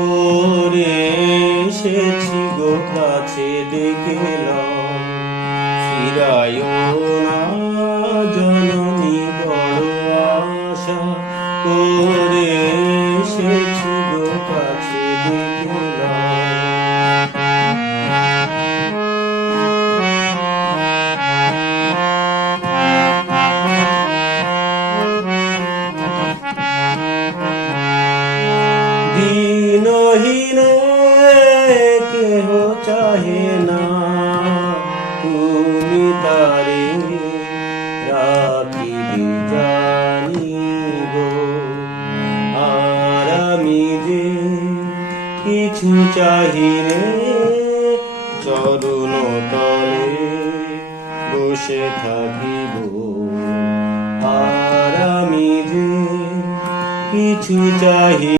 ওরে এসেছি গো কাছে দেখলাম, ফিরায়ও না জননী বড় আশা। ওরে এসেছি গো কাছে দেখলাম। দিনহীন কেহ চাহে না, তুমি তারে রাখিবে জানি গো। আর আমি যে কিছু চাহি রে, চরণ তলে বসে থাকিব। আর আমি যে কিছু চাহি